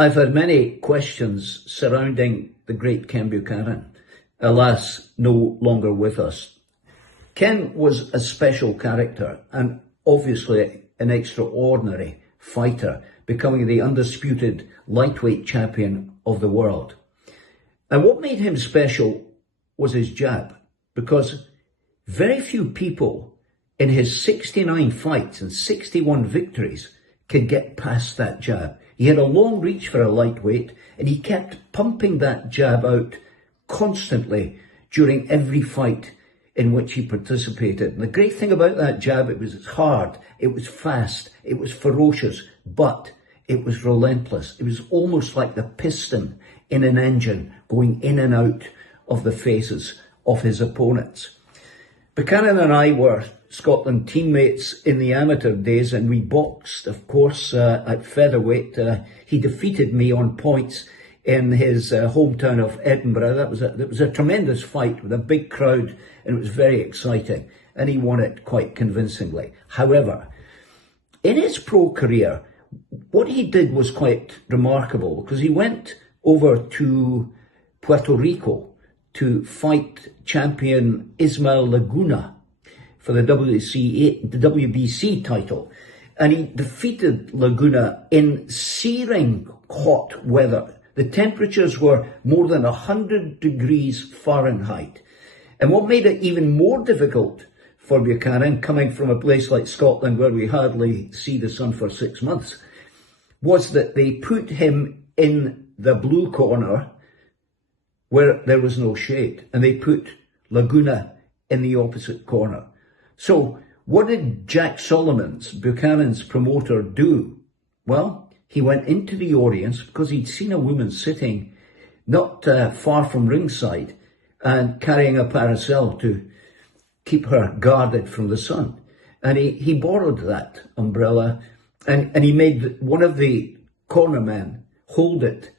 I've had many questions surrounding the great Ken Buchanan, alas, no longer with us. Ken was a special character and obviously an extraordinary fighter, becoming the undisputed lightweight champion of the world. And what made him special was his jab, because very few people in his 69 fights and 61 victories could get past that jab. He had a long reach for a lightweight, and he kept pumping that jab out constantly during every fight in which he participated. And the great thing about that jab, it was hard, it was fast, it was ferocious, but it was relentless. It was almost like the piston in an engine going in and out of the faces of his opponents. Buchanan and I were Scotland teammates in the amateur days, and we boxed, of course, at featherweight. He defeated me on points in his hometown of Edinburgh. That was a tremendous fight with a big crowd, and it was very exciting, and he won it quite convincingly. However, in his pro career, what he did was quite remarkable, because he went over to Puerto Rico to fight champion Ismael Laguna for the WBC title. And he defeated Laguna in searing hot weather. The temperatures were more than 100 degrees Fahrenheit. And what made it even more difficult for Buchanan, coming from a place like Scotland where we hardly see the sun for 6 months, was that they put him in the blue corner where there was no shade, and they put Laguna in the opposite corner. So what did Jack Solomons, Buchanan's promoter, do? Well, he went into the audience because he'd seen a woman sitting not far from ringside and carrying a parasol to keep her guarded from the sun. And he borrowed that umbrella, and he made one of the cornermen hold it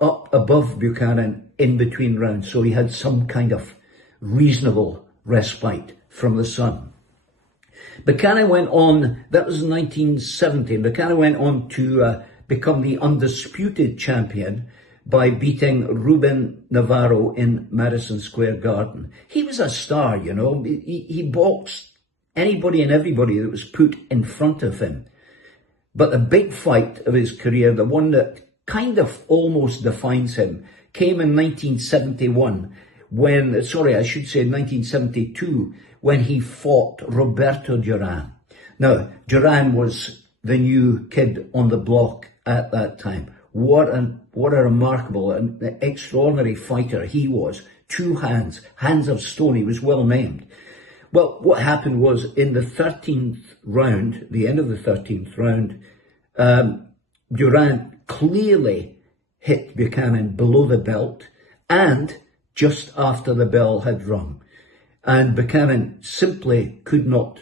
up above Buchanan in between rounds, so he had some kind of reasonable respite from the sun. Buchanan went on, that was 1970, Buchanan went on to become the undisputed champion by beating Ruben Navarro in Madison Square Garden. He was a star, you know. He boxed anybody and everybody that was put in front of him. But the big fight of his career, the one that kind of almost defines him, came in 1971 when, sorry, I should say 1972, when he fought Roberto Duran. Now, Duran was the new kid on the block at that time. What a remarkable and extraordinary fighter he was. 2 hands, hands of stone. He was well named. Well, what happened was in the 13th round, the end of the 13th round, Duran clearly hit Buchanan below the belt and just after the bell had rung. And Buchanan simply could not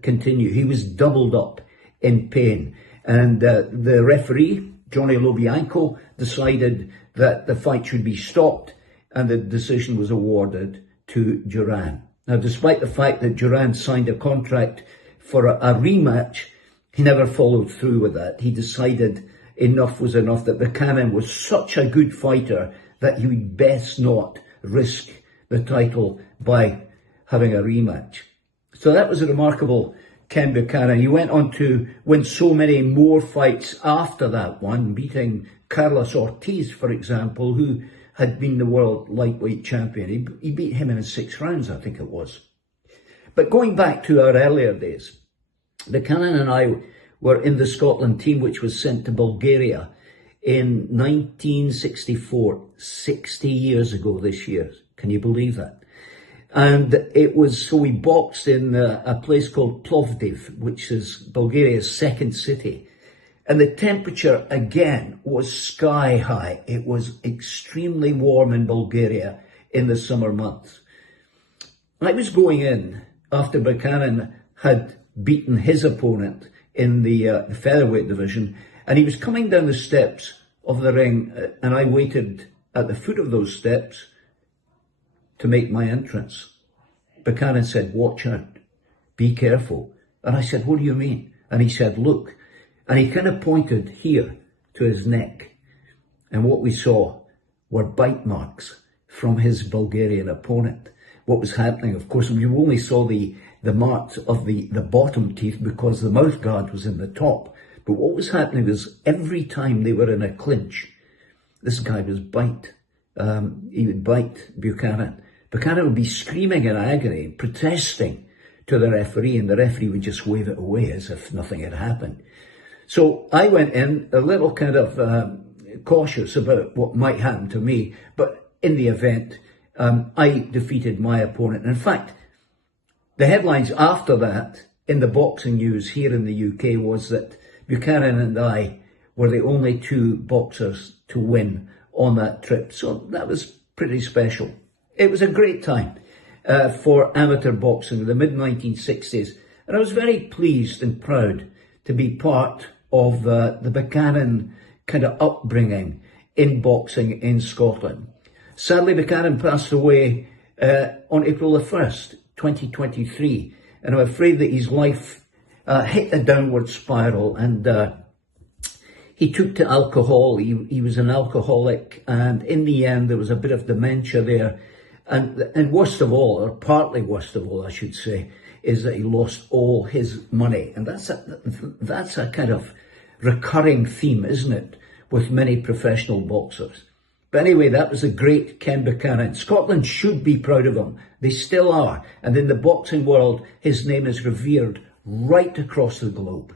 continue. He was doubled up in pain. And the referee, Johnny Lobianco, decided that the fight should be stopped, and the decision was awarded to Duran. Now, despite the fact that Duran signed a contract for a rematch, he never followed through with that. He decided enough was enough, that Buchanan was such a good fighter that he would best not risk the title by having a rematch. So that was a remarkable Ken Buchanan. He went on to win so many more fights after that one, beating Carlos Ortiz, for example, who had been the world lightweight champion. He beat him in 6 rounds, I think it was. But going back to our earlier days, Buchanan and I were in the Scotland team, which was sent to Bulgaria in 1964, 60 years ago this year. Can you believe that? And it was, so we boxed in a place called Plovdiv, which is Bulgaria's second city. And the temperature, again, was sky high. It was extremely warm in Bulgaria in the summer months. I was going in after Buchanan had beaten his opponent in the featherweight division, and he was coming down the steps of the ring, and I waited at the foot of those steps to make my entrance. Buchanan said, "Watch out, be careful." And I said, "What do you mean?" And he said, "Look." And he kind of pointed here to his neck. and what we saw were bite marks from his Bulgarian opponent. What was happening, of course, we only saw the marks of the bottom teeth because the mouth guard was in the top. But what was happening was every time they were in a clinch, this guy was bite. He would bite Buchanan. Buchanan would be screaming in agony, protesting to the referee, and the referee would just wave it away as if nothing had happened. So I went in a little kind of cautious about what might happen to me, but in the event, I defeated my opponent. In fact, the headlines after that in the boxing news here in the UK was that Buchanan and I were the only two boxers to win on that trip. So that was pretty special. It was a great time for amateur boxing in the mid-1960s. And I was very pleased and proud to be part of the Buchanan kind of upbringing in boxing in Scotland. Sadly, Buchanan passed away on April the 1st, 2023. And I'm afraid that his life hit a downward spiral, and he took to alcohol. He was an alcoholic, and in the end there was a bit of dementia there. And worst of all, or partly worst of all, I should say, is that he lost all his money. And that's a kind of recurring theme, isn't it, with many professional boxers. But anyway, that was the great Ken Buchanan. Scotland should be proud of him. They still are. And in the boxing world, his name is revered right across the globe.